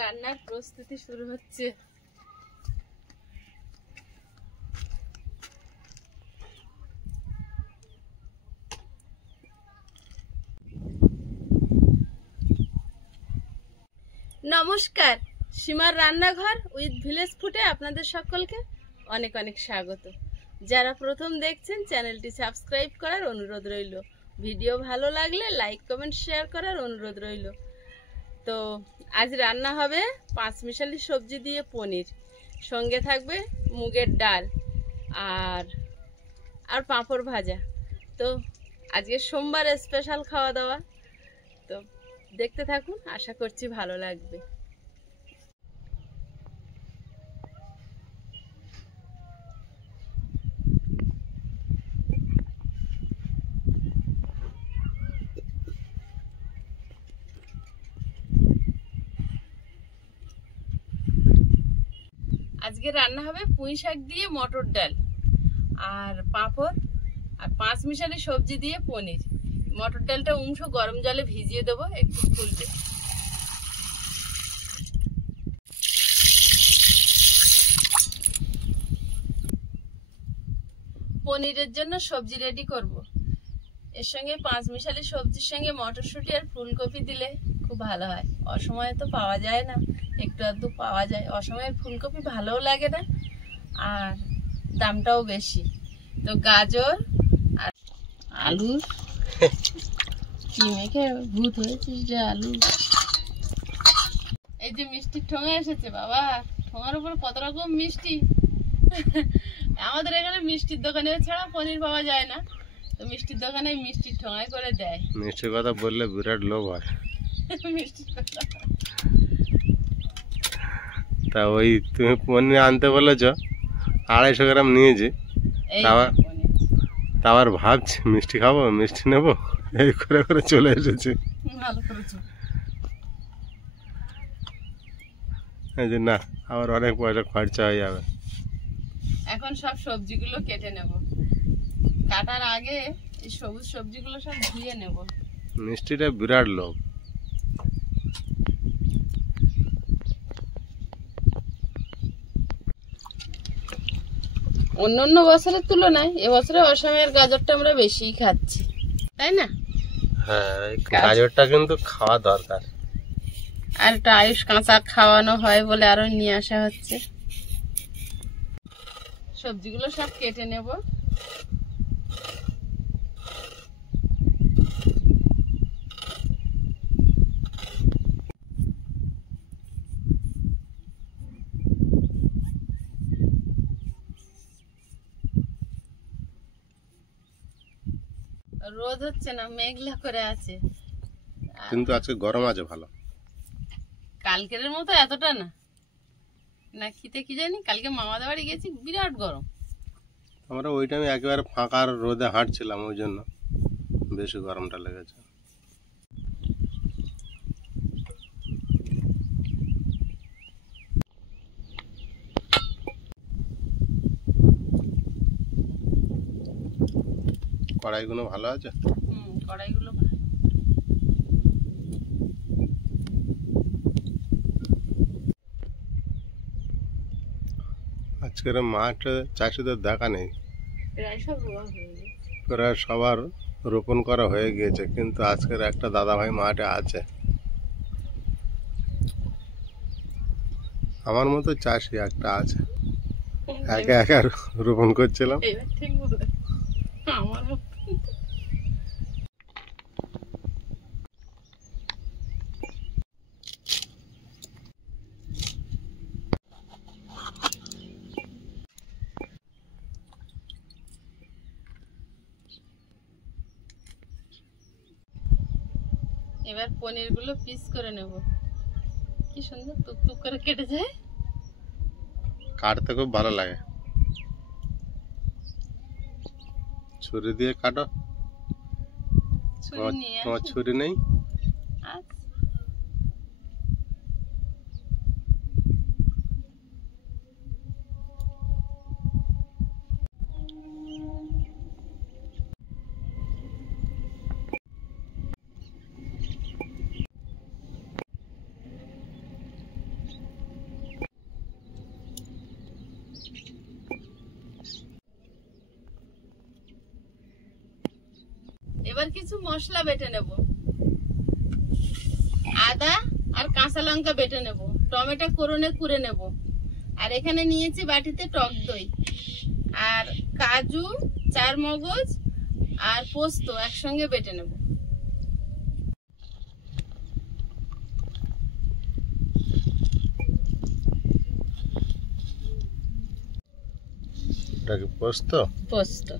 রান্নার প্রস্তুতি শুরু হচ্ছে। নমস্কার, সীমার রান্নাঘর উইথ ভিলেজ ফুডে আপনাদের সকলকে অনেক অনেক স্বাগত। যারা প্রথম দেখছেন চ্যানেলটি সাবস্ক্রাইব করার অনুরোধ রইল। ভিডিও ভালো লাগলে লাইক কমেন্ট শেয়ার করার অনুরোধ রইল। তো আজ রান্না হবে পাঁচমিশালি সবজি দিয়ে পনির, সঙ্গে থাকবে মুগের ডাল আর পাঁপড় ভাজা। তো আজকে সোমবার স্পেশাল খাওয়া দাওয়া, তো দেখতে থাকুন, আশা করছি ভালো লাগবে। আজকে রান্না হবে পুঁই শাক দিয়ে মটর ডাল আর পাঁপড় আর পাঁচমিশালি সবজি দিয়ে পনির। মটর ডালটা গরম জলে ভিজিয়ে দেবো, একটু ফুলবে। পনিরের জন্য সবজি রেডি করব। এর সঙ্গে পাঁচমিশালি সবজির সঙ্গে মটরশুঁটি আর ফুলকপি দিলে খুব ভালো হয়। অসময়ে তো পাওয়া যায় না, একটু আধটু পাওয়া যায়। অসময়ে ফুলকপি ভালোও লাগে না আর দামটাও বেশি। তো গাজর আর আলু কি মেখে ভূত হয়েছিস যে আলু। এই যে মিষ্টির ঠোঙা এসেছে বাবা, ঠোঙার উপর কত রকম মিষ্টি। আমাদের এখানে মিষ্টির দোকানে ছাড়া পনির পাওয়া যায় না, তো মিষ্টির দোকানে মিষ্টির ঠোঙায় করে দেয়। মিষ্টির কথা বললে বিরাট লোভ হয়। মিষ্টির কথা। তা ওই তুমি পনির আনতে বলেছ, 250 গ্রাম নিয়েছি। তারপর ভাবছি মিষ্টি খাবো, মিষ্টি নেবো, এই করে করে চলে এসেছি। ভালো করেছো। এই যে না, আবার অনেক পয়সা খরচা হয়ে যাবে। এখন সব সবজিগুলো কেটে নেব। কাটার আগে এই সবুজ সবজিগুলো সব ধুয়ে নেব। মিষ্টিটা বিরাট লোভ। অন্যান্য বছরের তুলনায় এবছরে অসমের গাজরটা আমরা বেশিই খাচ্ছি, তাই না? হ্যাঁ, গাজরটা কিন্তু খাওয়া দরকার। আর একটা আয়ুষ কাঁচা খাওয়ানো হয় বলে আরো নিয়ে আসা হচ্ছে। সবজিগুলো সব কেটে নেব। রোদ হচ্ছে না, মেঘলা করে আছে, কিন্তু আজকে গরম আছে ভালো। কালকের মতো এতটা না, না খিতে কি জানি। কালকে মামাদের বাড়ি গেছি, বিরাট গরম। আমরা ওই টাইমে একেবারে ফাঁকা রোদে হাঁটছিলাম, ওই জন্য বেশি গরমটা লেগেছে। কড়াইগুলো ভালো আছে? কড়াইগুলো আজকের মাঠে চাষিদের দেখা নেই, প্রায় সবার রোপণ করা হয়ে গিয়েছে, কিন্তু আজকের একটা দাদাভাই মাঠে আছে। আমার মতো চাষি একটা আছে, একা একা রোপণ করছিলাম। আমার এবার পনির গুলো পিস করে নেব। কি সুন্দর টুকটুক করে কেটে যায়, কাটতে খুব ভালো লাগে। ছুরি দিয়ে কাটো। তোমার ছুরি নেই? এবার কিছু মশলা বেটে নেব। আদা আর কাঁচা লঙ্কা বেটে নেব, টমেটো কোরনে কুড়ে নেব, আর এখানে নিয়েছি বাটিতে টক দই, আর কাজু, চারমগজ আর পোস্ত একসঙ্গে বেটে নেব। এটা কি পোস্ত? পোস্ত।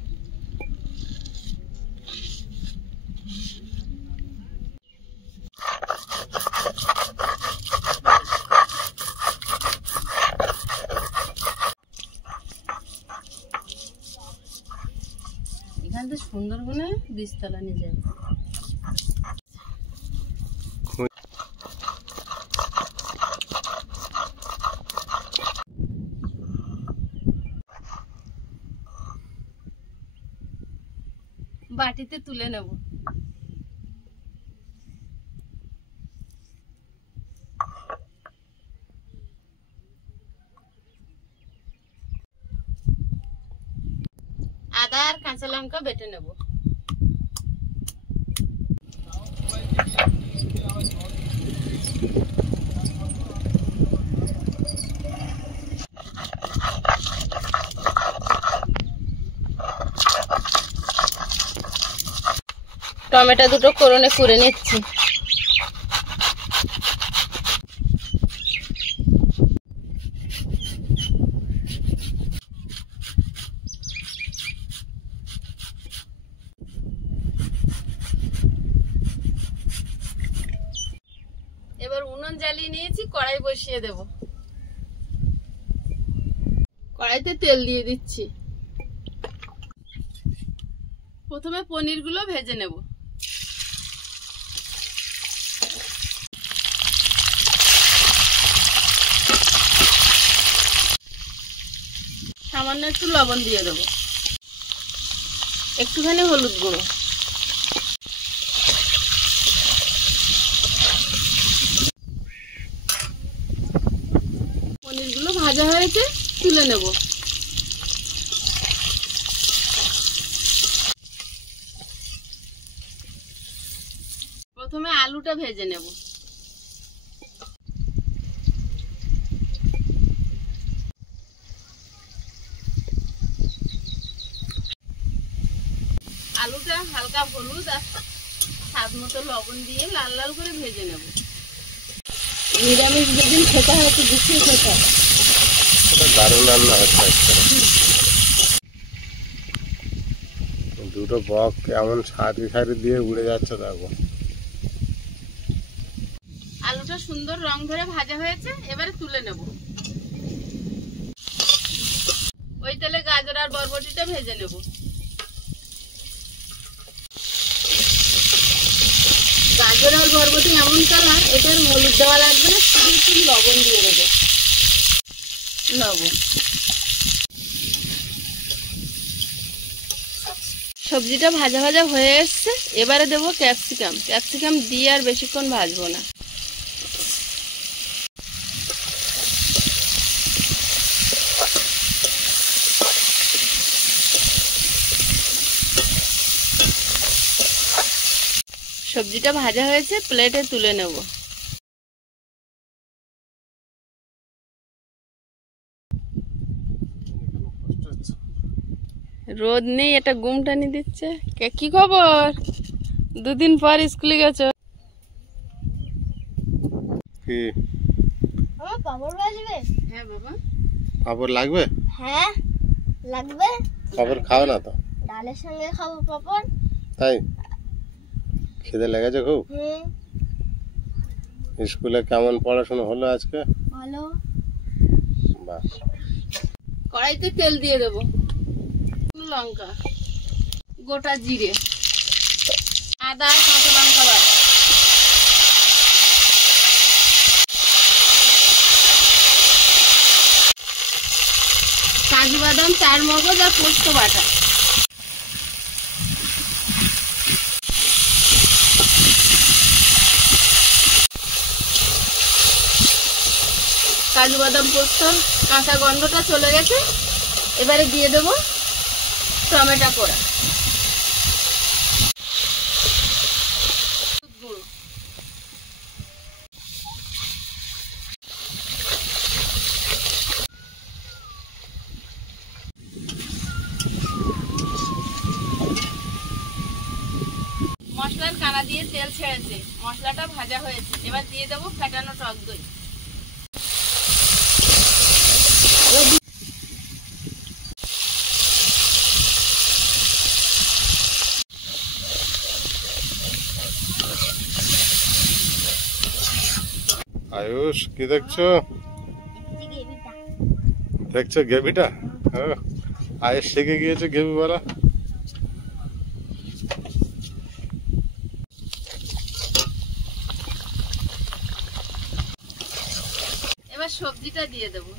এখান থেকে সুন্দরবনে বীজতলা নিয়ে যাবে। বাটিতে তুলে নেব। আদা আর কাঁচা লঙ্কা বেটে নেব। টমেটো দুটো কোরনে কুড়ে নিচ্ছি। এবার উনুন জ্বালিয়ে নিয়েছি, কড়াই বসিয়ে দেব। কড়াইতে তেল দিয়ে দিচ্ছি। প্রথমে পনিরগুলো ভেজে নেব। সামান্য একটু লবণ দিয়ে দেব, একটুখানি হলুদ গুঁড়ো। পনিরগুলো ভাজা হয়েছে, তুলে নেব। প্রথমে আলুটা ভেজে নেব। আলুটা হালকা হলুদ আর স্বাদ মতো লবণ দিয়ে লাল লাল করে ভেজে নেব। নিরামিষ যেদিন খেতে হয় একটু গুছিয়ে খেতে হয়। দারুণ রান্না হচ্ছে। দুটো বক এমন সারি সারি দিয়ে উড়ে যাচ্ছে, দেখো। আলুটা সুন্দর রং ধরে ভাজা হয়েছে, এবারে তুলে নেব। ওই তেলে গাজর আর বরবটিটা ভেজে নেব। গাজর আর বরবটি এমন কালার, এটার হলুদ দেওয়া লাগবে না, শুধু একটু লবণ দিয়ে দেবো। লবণ। সবজিটা ভাজা ভাজা হয়ে এসছে, এবারে দেবো ক্যাপসিকাম। ক্যাপসিকাম দিয়ে আর বেশিক্ষণ ভাজবো না। সবজিটা ভাজা হয়েছে, প্লেটে তুলে নেব। রোদ নেই, এটা গুমটানি দিচ্ছে। কি খবর? দুদিন পর স্কুলে গেছো? কি পাপড় বাজবে? হ্যাঁ বাবা। পাপড় লাগবে? হ্যাঁ লাগবে। পাপড় খাও না তো? ডালের সঙ্গে খাবো পাপড়। তাই? খিদে লেগেছে খুব? স্কুলে কেমন পড়াশোনা হলো আজকে? ভালো। বাহ। কড়াইতে তেল দিয়ে দেবো। লঙ্কা, গোটা জিরে, আদা আর কাঁচা লঙ্কা বাটা, কাজু বাদাম, চারমগজ আর পোস্ত বাটা। কাজু বাদাম পোস্ত কাঁচা গন্ধটা চলে গেছে, এবারে দিয়ে দেবো টমেটো কোড়া। দানা দিয়ে তেল ছেড়েছে, মশলাটা ভাজা হয়েছে। এবার দিয়ে দেবো ফেটানো টক দই। আয়ুষ কি দেখছো? দেখছো গ্রেভিটা? আয়ুষ শিখে গিয়েছে গ্রেভি বলা। এবার সবজিটা দিয়ে দেবো।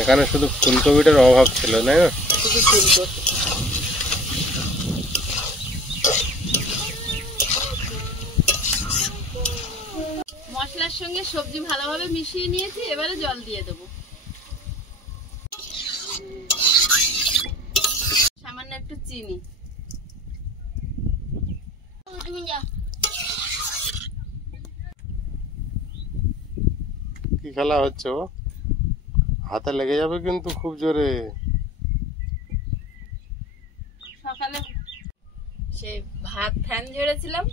এখানে শুধু ফুলকপিটার অভাব ছিল, না? শুধু ফুলকপি। মশলার সঙ্গে সবজি ভালোভাবে মিশিয়ে নিয়েছি, এবারে জল দিয়ে দেবো। সামান্য একটু চিনি। তুমি যা। কি খেলা হচ্ছে ও? হাতে লেগে যাবে কিন্তু খুব জোরে। সকালে সে ভাত ফ্যান ঝেড়েছিলাম,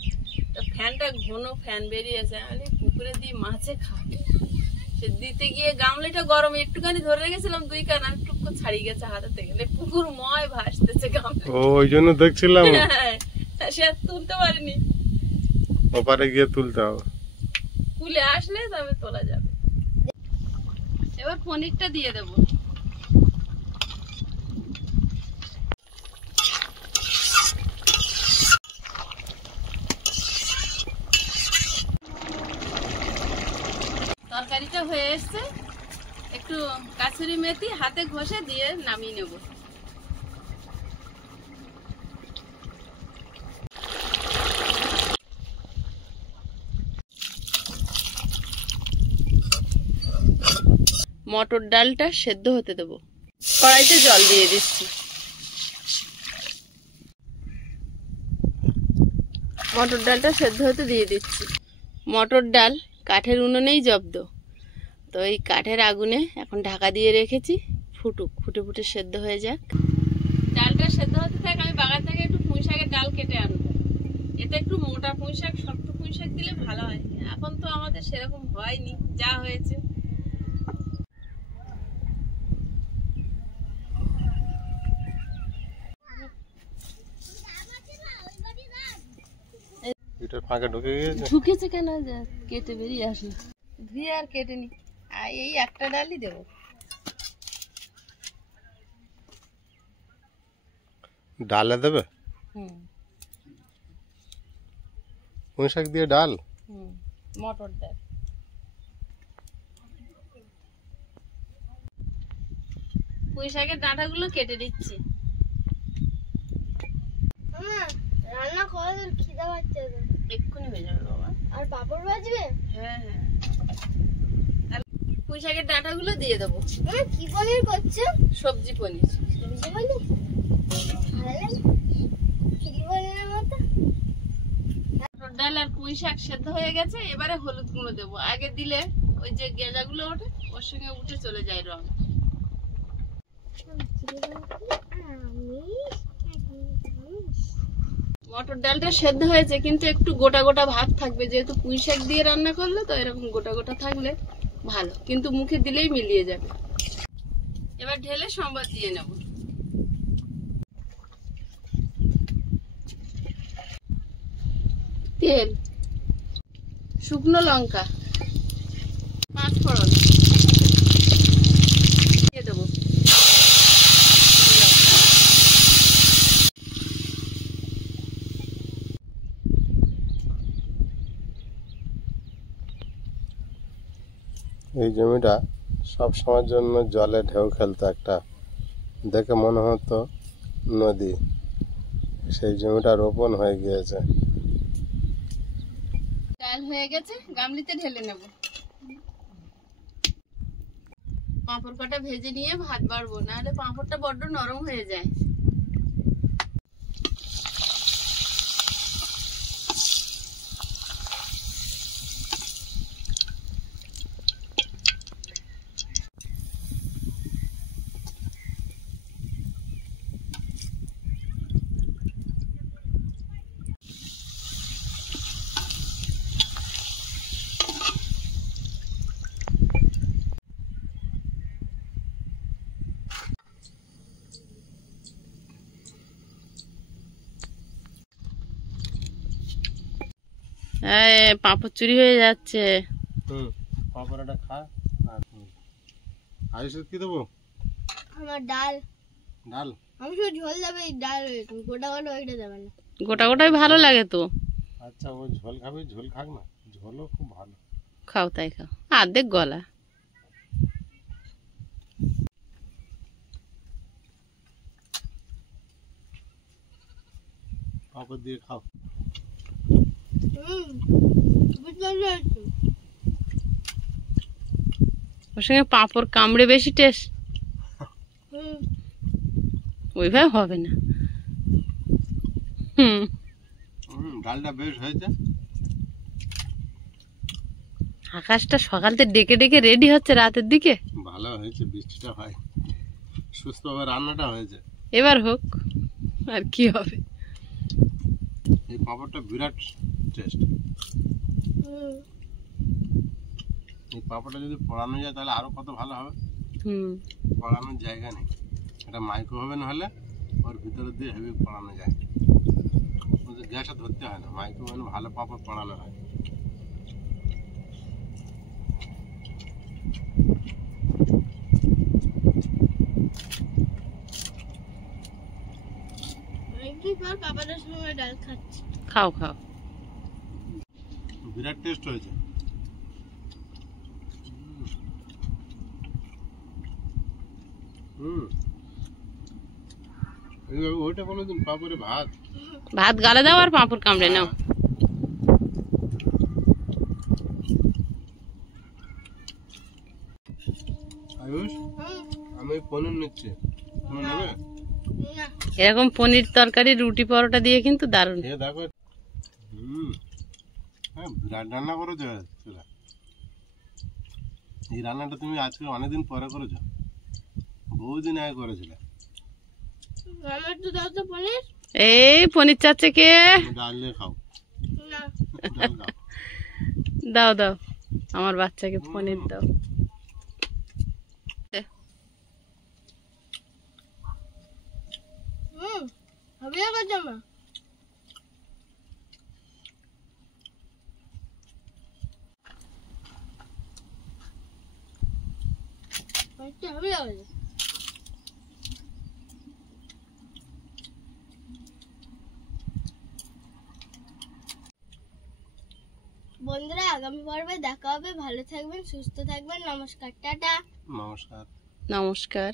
তো ফ্যানটা ঘন ফ্যান বেরিয়েছে। আমি পুকুরে দিয়ে মাছে খাবে, সে দিতে গিয়ে গামলিটা গরম একটুখানি ধরে রেখেছিলাম, 2 কানা টুকু ছাড়িয়ে গেছে হাতে গেলে, পুকুর ময় ভাসতেছে গামলি। ও ওই জন্য দেখছিলাম। সে আর তুলতে পারিনি, ওপারে গিয়ে তুলতে হবে। কুলে আসলে তবে তোলা যাবে। এবার পনিরটা দিয়ে দেবো। তরকারিটা হয়ে এসছে, একটু কাসুরি মেথি হাতে ঘষে দিয়ে নামিয়ে নেব। মটর ডালটা সেদ্ধ হতে দেবো। কড়াইতে জল দিয়ে দিচ্ছি। মটর ডালটা সেদ্ধ হতে দিয়ে দিচ্ছি। মটর ডাল কাঠের উনুনেই জব্দ, তো এই কাঠের আগুনে এখন ঢাকা দিয়ে রেখেছি, ফুটুক, ফুটে ফুটে সেদ্ধ হয়ে যাক। ডালটা সেদ্ধ হতে থাক, আমি বাগান থেকে একটু পুঁই শাকের ডাল কেটে আনবো। এতে একটু মোটা পুঁই শাক, শক্ত পুঁই শাক দিলে ভালো হয়। এখন তো আমাদের সেরকম হয়নি, যা হয়েছে। এটা ফাঁকে ঢুকে গিয়েছে। ঢুকেছে কেন? কেটে বেরিয়ে আসলো, ধুয়ে আর কেটে নি। এই একটা ডালই দেবো। ডালে দেবে? পুঁই শাক দিয়ে ডাল? মটর ডাল। পুঁই শাকের ডাঁটাগুলো কেটে দিচ্ছি। রান্না করে তোর খিদা পাচ্ছে তো। এক্ষুনি হয়ে যাবে বাবা। আর পাপড় ভাজবে? হ্যাঁ হ্যাঁ। পুঁই শাকের ডাঁটাগুলো দিয়ে দেবো। কি পনির করছো? সবজি পনির। সবজি পনির? ভালো চিলি পনিরের মতো। মটর ডাল আর পুঁই শাক সেদ্ধ হয়ে গেছে, এবারে হলুদ গুঁড়ো দেবো। আগে দিলে ওই যে গেঁজাগুলো ওঠে, ওর সঙ্গে উঠে চলে যায় রং। মটর ডালটা সেদ্ধ হয়েছে, কিন্তু একটু গোটা গোটা ভাব থাকবে, যেহেতু পুঁই শাক দিয়ে রান্না করলে, তো এরকম গোটা গোটা থাকলে ভালো, কিন্তু মুখে দিলেই মিলিয়ে যাবে। এবার ঢেলে সম্বাদ দিয়ে নেব। তেল, শুকনো লঙ্কা, 5 ফোড়ন দিয়ে দেবো। এই জমিটা সব সময়ের জন্য জলে ঢেউ খেলতো, একটা দেখে মনে হতো নদী। সেই জমিটা রোপণ হয়ে গিয়েছে। ডাল হয়ে গেছে, গামলিতে ঢেলে নেব। পাঁপড় কটা ভেজে নিয়ে ভাত বাড়বো, নাহলে পাঁপড়টা বড্ড নরম হয়ে যায়। পাঁপড় চুরি হয়ে যাচ্ছে। পাপড়টা খা। আর আয়ুষের কি দেবো? আমার ডাল ডাল। আমি শুধু ঝোল দেবে, ডাল গোটা গোটা ওইটা দেবে না। গোটা গোটাই ভালো লাগে তো। আচ্ছা, ও ঝোল খাবে, ঝোল খাক না, ঝোলও খুব ভালো। খাও তাই খাও, অর্ধেক গলা। পাপড় দিয়ে খাও। ওর সঙ্গে পাঁপড় কামড়ে বেশি টেস্ট, ওইভাবে হবে না। ডালটা বেশ হয়েছে। আকাশটা সকাল থেকে ডেকে ডেকে রেডি হচ্ছে রাতের দিকে। ভালো হয়েছে, বৃষ্টিটা হয়, সুস্থভাবে রান্নাটা হয়েছে। এবার হোক, আর কি হবে। এই পাপড়টা বিরাট টেস্ট। এই পাপড়টা যদি পড়ানো যায় তাহলে আরো কত ভালো হবে। পড়ানোর জায়গা নেই, এটা মাইক্রোওভেন হলে ওর ভিতরে দিয়ে হেভি পড়ানো যায়। গ্যাসে ধরতে হয় না, মাইক্রোওভেন ভালো পাপড় পড়ানো হয়। ডাল খাচ্ছি। খাও খাও, বিরাট টেস্ট হয়েছে। ওইটা কোনোদিন পাপড়ে ভাত ভাত গালে দাও আর পাঁপড় কামড়ে নাও। আয়ুষ, আমি পনির নিচ্ছি, তুমি নেবে? এরকম পনির তরকারি রুটি পরোটা দিয়ে কিন্তু দারুণ। দেখো, বিরাট রান্না করেছো। এই রান্নাটা তুমি আজকে অনেকদিন পরে করেছো, বহুদিন আগে করেছিলে। এই পনির চাচ্ছে কে? ডাল দিয়ে খাও। দাও দাও, আমার বাচ্চাকে পনির দাও। বন্ধুরা, আগামী পর্বে দেখা হবে। ভালো থাকবেন, সুস্থ থাকবেন। নমস্কার, টাটা। নমস্কার। নমস্কার।